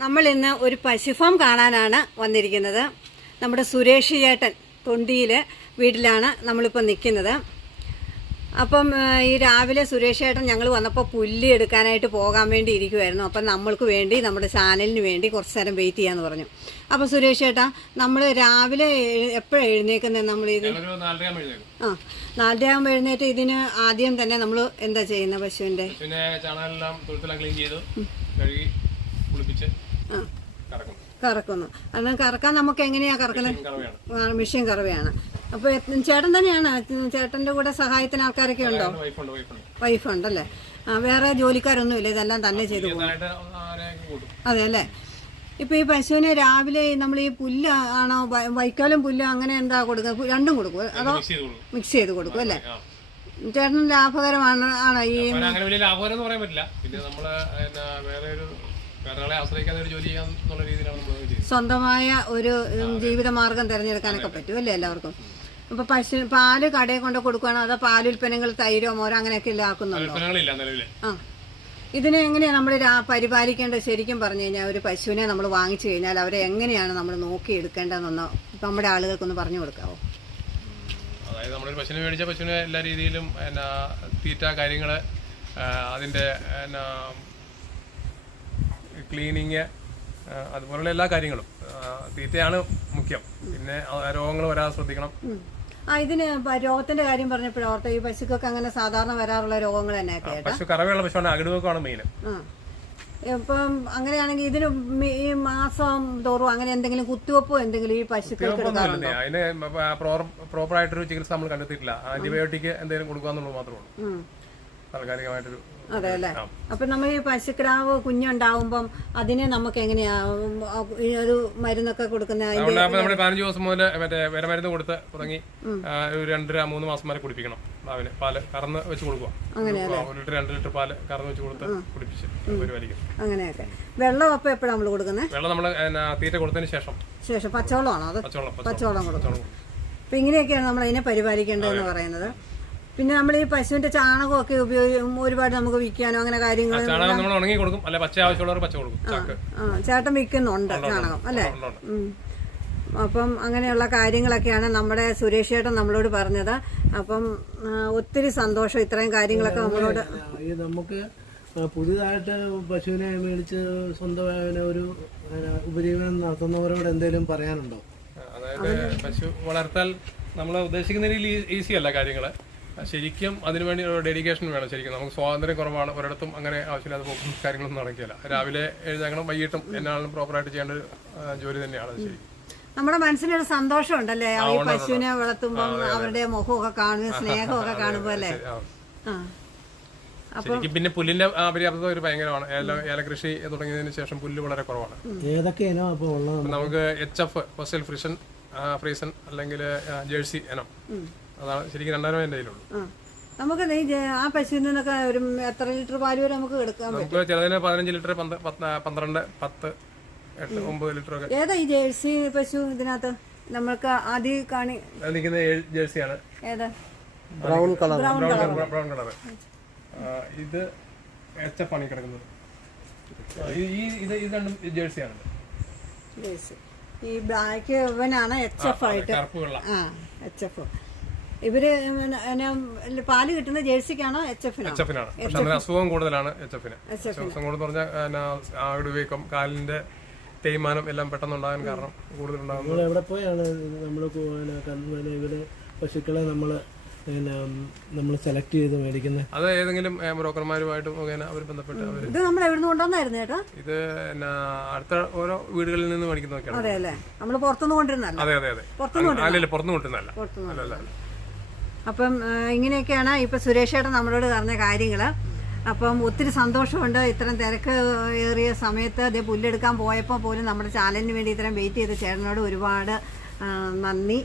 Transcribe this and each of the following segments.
നമ്മൾ ഇന്ന് ഒരു പശുഫാം കാണാനാണ് വന്നിരിക്കുന്നത്. നമ്മുടെ സുരേഷ് ചേട്ടൻ തൊണ്ടിയിൽ വീട്ടിലാണ് നമ്മളിപ്പോൾ നിൽക്കുന്നത് അപ്പം ഈ രാവിലെ സുരേഷ് ചേട്ടൻ ഞങ്ങൾ വന്നപ്പോൾ പുല്ല് എടുക്കാനായിട്ട് പോകാൻ വേണ്ടി ഇരിക്കുമായിരുന്നു അപ്പം നമ്മൾക്ക് വേണ്ടി നമ്മുടെ ചാനലിന് വേണ്ടി കുറച്ച് നേരം വെയിറ്റ് ചെയ്യാന്ന് പറഞ്ഞു. അപ്പോൾ സുരേഷ് ചേട്ടാ നമ്മൾ രാവിലെ എപ്പോഴാണ് എഴുന്നേക്കുന്നത് നമ്മൾ ഇത്? ആ നാലര ആകുമ്പോൾ എഴുന്നേറ്റ് ഇതിന് ആദ്യം തന്നെ നമ്മൾ എന്താ ചെയ്യുന്നത് പശുവിന്റെ പിന്നെ ക്ലീൻ ചെയ്ത്. കറക്കുന്നു. അന്ന് കറക്കാൻ നമുക്ക് എങ്ങനെയാ കറക്കുന്നത് മെഷീൻ കറവയാണ്. അപ്പൊ ചേട്ടൻ തന്നെയാണ്? ചേട്ടന്റെ കൂടെ സഹായത്തിന് ആൾക്കാരൊക്കെ ഉണ്ടോ? വൈഫുണ്ട് വൈഫുണ്ട് വൈഫുണ്ടല്ലേ വേറെ ജോലിക്കാരൊന്നും ഇല്ല. ഇതെല്ലാം തന്നെ ചെയ്തു അതെ അല്ലേ? ഇപ്പൊ ഈ പശുവിനെ രാവിലെ നമ്മൾ ഈ പുല്ല് ആണോ? വൈക്കാലും പുല്ല് അങ്ങനെ എന്താ കൊടുക്കുക രണ്ടും കൊടുക്കും അതോ മിക്സ് ചെയ്ത് കൊടുക്കും. അല്ലേ? ചേട്ടൻ ലാഭകരമാണ് ആണോ ഈ ലാഭകരം പറയാൻ പറ്റില്ല. പിന്നെ നമ്മൾ വേറെ ഒരു ആശ്രയിക്കാതെ ഒരു ജോലി ചെയ്യാൻ എന്നുള്ള രീതിയിലാണ് നമ്മൾ ചെയ്യുന്നത്. സ്വന്തമായ ഒരു ജീവിത ജീവിതമാർഗം തിരഞ്ഞെടുക്കാനൊക്കെ പറ്റും അല്ലേ എല്ലാവർക്കും? അപ്പൊ പശു പാൽ കടയിൽ കൊണ്ട് കൊടുക്കുകയാണോ അതോ പാലുൽപ്പന്നങ്ങൾ തൈരോ മോരോ അങ്ങനെയൊക്കെ ഇല്ല ആക്കുന്നുണ്ടോ ഉൽപ്പന്നങ്ങളില്ല ആ. ഇതിനെ എങ്ങനെയാ നമ്മൾ പരിപാലിക്കേണ്ടത് ശരിക്കും പറഞ്ഞു കഴിഞ്ഞാൽ ഒരു പശുവിനെ നമ്മൾ വാങ്ങിച്ചു കഴിഞ്ഞാൽ അവരെ എങ്ങനെയാണ് നമ്മൾ നോക്കി എടുക്കേണ്ടതെന്നോ ഇപ്പൊ നമ്മുടെ ആളുകൾക്കൊന്ന് പറഞ്ഞു കൊടുക്കാവോ? അതായത് നമ്മളൊരു പശുവിനെ മേടിച്ച പശുവിനെ എല്ലാ രീതിയിലും എന്നാ തീറ്റ കാര്യങ്ങൾ അതിന്റെ അതിന്റെ എന്നാ ക്ലീനിങ് അതുപോലുള്ള എല്ലാ കാര്യങ്ങളും. തീറ്റയാണ് മുഖ്യം. പിന്നെ രോഗങ്ങൾ വരാതെ ശ്രദ്ധിക്കണം. ആ ഇതിന് രോഗത്തിന്റെ കാര്യം പറഞ്ഞപ്പോഴും ഓർത്ത ഈ പശുക്കൊക്കെ അങ്ങനെ സാധാരണ വരാറുള്ള രോഗങ്ങൾ തന്നെ പശു കറവയുള്ള പശുവാണ് അകിടുവെക്കാണ് മെയിൻ ഇപ്പം അങ്ങനെയാണെങ്കിൽ ഇതിന് ഈ മാസം തോറും അങ്ങനെ എന്തെങ്കിലും കുത്തിവെപ്പോ എന്തെങ്കിലും ഈ പശുക്കൾക്ക് അതിന് പ്രോപ്പർ ആയിട്ടൊരു ചികിത്സ നമ്മൾ കണ്ടെത്തിയിട്ടില്ല. ആന്റിബയോട്ടിക് എന്തെങ്കിലും കൊടുക്കുക എന്നുള്ളത് മാത്രമേ ഉള്ളൂ. താൽക്കാലികമായിട്ടൊരു അതെ അല്ലേ. അപ്പൊ നമ്മൾ ഈ പശുക്കിടാവ് കുഞ്ഞുണ്ടാവുമ്പം അതിനെ നമുക്ക് എങ്ങനെയാ ഒരു മരുന്നൊക്കെ കൊടുക്കുന്ന പതിനഞ്ചു അപ്പൊ ദിവസം മുതൽ മറ്റേ വിരമരുന്ന് കൊടുത്ത് തുടങ്ങി ഒരു രണ്ടര മൂന്ന് മാസം വരെ കുടിപ്പിക്കണം രാവിലെ പാൽ കറന്ന് വെച്ച് കൊടുക്കുക ഒരു ലിറ്റർ രണ്ട് ലിറ്റർ പാൽ കറന്ന് വെച്ച് കൊടുത്ത് കുടിപ്പിച്ച് പരിപാലിക്കും. അങ്ങനെയൊക്കെ. വെള്ളം ഒപ്പം എപ്പോഴാണ് നമ്മൾ കൊടുക്കുന്നത് വെള്ളം നമ്മൾ തീറ്റ കൊടുത്തതിന് ശേഷം. ശേഷം പച്ചവെള്ളമാണോ അത്? പച്ചവെള്ളം പച്ചവെള്ളം. കൊടുക്കണം അപ്പൊ ഇങ്ങനെയൊക്കെയാണ് നമ്മൾ അതിനെ പരിപാലിക്കേണ്ടതെന്ന് പറയുന്നത്. പിന്നെ നമ്മൾ ഈ പശുവിന്റെ ചാണകമൊക്കെ ഉപയോഗിക്കും ഒരുപാട് നമുക്ക് വിൽക്കാനോ അങ്ങനെ കാര്യങ്ങൾ ചാണകം നമ്മൾ ഉണങ്ങി കൊടുക്കും. അല്ലെ പച്ച ആവശ്യമുള്ളവർ പച്ച കൊടുക്കും. ചാക്ക്. ആ ചേട്ടൻ വിൽക്കുന്നുണ്ട് ചാണകം അല്ലേ. അപ്പം അങ്ങനെയുള്ള കാര്യങ്ങളൊക്കെയാണ് നമ്മുടെ സുരേഷ് ചേട്ടൻ നമ്മളോട് പറഞ്ഞത്. അപ്പം ഒത്തിരി സന്തോഷം ഇത്രയും കാര്യങ്ങളൊക്കെ നമ്മളോട് ഈ നമുക്ക് പുതിയതായിട്ട് പശുവിനെ മേടിച്ച് സ്വന്തം ഒരു ഉപജീവനം നടത്തുന്നവരോട് എന്തെങ്കിലും പറയാനുണ്ടോ? അതായത് പശു വളർത്താൽ നമ്മൾ ഉദ്ദേശിക്കുന്ന രീതിയിൽ ഈസി അല്ല കാര്യങ്ങൾ ശരിക്കും അതിനുവേണ്ടി ഒരു ഡെഡിക്കേഷൻ വേണം ശരിക്കും. നമുക്ക് സ്വാതന്ത്ര്യം കുറവാണ് ഒരിടത്തും അങ്ങനെ ആവശ്യമില്ലാതെ പോകും കാര്യങ്ങളൊന്നും നടക്കില്ല. രാവിലെ എഴുന്നേക്കണം വൈകിട്ടും എന്നാലും പ്രോപ്പറായിട്ട് ചെയ്യേണ്ട ഒരു ജോലി തന്നെയാണ് ശരിക്കും നമ്മുടെ മനസ്സിനൊരു സന്തോഷം ഉണ്ടല്ലേ ഈ പശുവിനെ വളർത്തുമ്പോൾ അവരുടെ മുഖമൊക്കെ കാണുക സ്നേഹമൊക്കെ കാണുമ്പോൾ അല്ലേ? ശരിക്കും പിന്നെ പുല്ലിന്റെ അപര്യാപ്തത ഒരു ഭയങ്കരമാണ്. ഏല ഏലകൃഷി തുടങ്ങിയതിന് ശേഷം പുല്ല് വളരെ കുറവാണ്. നമുക്ക് എച്ച് എഫ് ഫസൽ ഫ്രിഷൻ ഫ്രീസൺ അല്ലെങ്കിൽ ജേഴ്സി ഇനം. അതാണ് ശരിക്കും രണ്ടായിരം എന്റെ കയ്യിലുള്ളൂ. നമുക്ക് ആ പശുവിൽ നിന്നൊക്കെ ഒരു എത്ര ലിറ്റർ പാൽ വരെ നമുക്ക് എടുക്കാൻ നമുക്ക് ചിലതിന് പതിനഞ്ച് ലിറ്റർ പന്ത്രണ്ട് പത്ത് എട്ട് ഒമ്പത് ലിറ്റർ ഒക്കെ. ഏതാ ഈ ജേഴ്സി പശു ഇതിനകത്ത്? നമ്മൾക്ക് ആദ്യം കാണി നിൽക്കുന്ന ജേഴ്സിയാണ്. ഏതാ? ബ്രൗൺ കളർ ബ്രൗൺ കളർ ഇത് എച്ച പണി കിടക്കുന്നത് ഈ ഈ- ഇത് ഇത് രണ്ടും ജേഴ്സിയാണ്. ജേഴ്സി. ഈ ബ്ലാക്ക് ഇവനാണ് എച്ച് എഫ് ആയിട്ട് ആ എച്ച് എഫ് ഇവർ പാൽ കിട്ടുന്ന ജേഴ്സിക്കാണോ എച്ച് എഫിനോ എച്ച് എഫിനാണ്. പക്ഷെ അതിന് അസുഖം കൂടുതലാണ് എച്ച് എഫിന്. അസുഖം കൂടുതൽ പറഞ്ഞാൽ ആട് വീക്കം കാലിന്റെ തേയ്മാനം എല്ലാം പെട്ടെന്ന് ഉണ്ടാകാൻ കാരണം കൂടുതലുണ്ടാകുന്നത്. നമ്മൾ എവിടെ പോയാണ്? നമ്മൾ ഇവർ പശുക്കളെ നമ്മൾ നമ്മൾ സെലക്ട് ചെയ്ത് മേടിക്കുന്നത് അത് ഏതെങ്കിലും ബ്രോക്കർമാരുമായിട്ട് മുഖേന അവർ ബന്ധപ്പെട്ട് അവർ ഇത് നമ്മൾ എവിടുന്ന് കൊണ്ടുവന്നായിരുന്നു ചേട്ടാ? ഇത് എന്നാ അടുത്ത ഓരോ വീടുകളിൽ നിന്ന് മേടിക്കുന്നതൊക്കെയാണ് അതെ അല്ലേ നമ്മൾ പുറത്തുനിന്ന് കൊണ്ടിരുന്നല്ല അതെ അതെ അതെ. പുറത്തുനിന്ന് അല്ലല്ല പുറത്തുനിന്ന് അല്ല അല്ല അല്ല. അപ്പം ഇങ്ങനെയൊക്കെയാണ് ഇപ്പം സുരേഷേട്ടൻ നമ്മളോട് പറഞ്ഞ കാര്യങ്ങൾ അപ്പം ഒത്തിരി സന്തോഷമുണ്ട് ഇത്രയും തിരക്ക് ഏറിയ സമയത്ത് അതേ പുല്ലെടുക്കാൻ പോയപ്പോൾ പോലും നമ്മുടെ ചാനലിന് വേണ്ടി ഇത്രയും വെയിറ്റ് ചെയ്ത ചേട്ടനോട് ഒരുപാട് നന്ദി.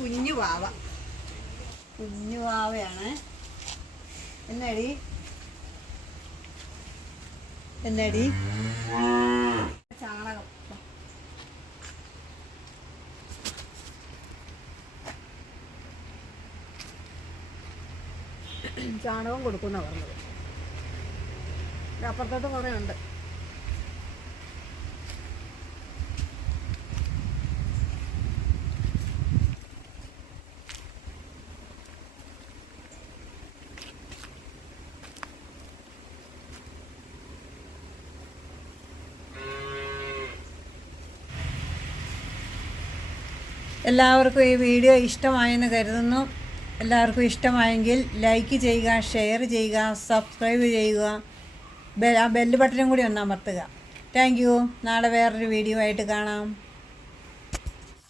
കുഞ്ഞു വാവ. കുഞ്ഞു വാവയാണ്. എന്നടി? എന്നടി? ചാണകം. ചാണകം കൊടുക്കുന്ന പറഞ്ഞത്. അപ്പുറത്തോട്ട് കുറേ ഉണ്ട്. എല്ലാവർക്കും ഈ വീഡിയോ ഇഷ്ടമായെന്ന് കരുതുന്നു. എല്ലാവർക്കും ഇഷ്ടമായെങ്കിൽ ലൈക്ക് ചെയ്യുക ഷെയർ ചെയ്യുക സബ്സ്ക്രൈബ് ചെയ്യുക. ബെൽ ആ ബെല്ല് ബട്ടനും കൂടി ഒന്ന് അമർത്തുക. Thank you. നാളെ വേറൊരു വീഡിയോ ആയിട്ട് കാണാം.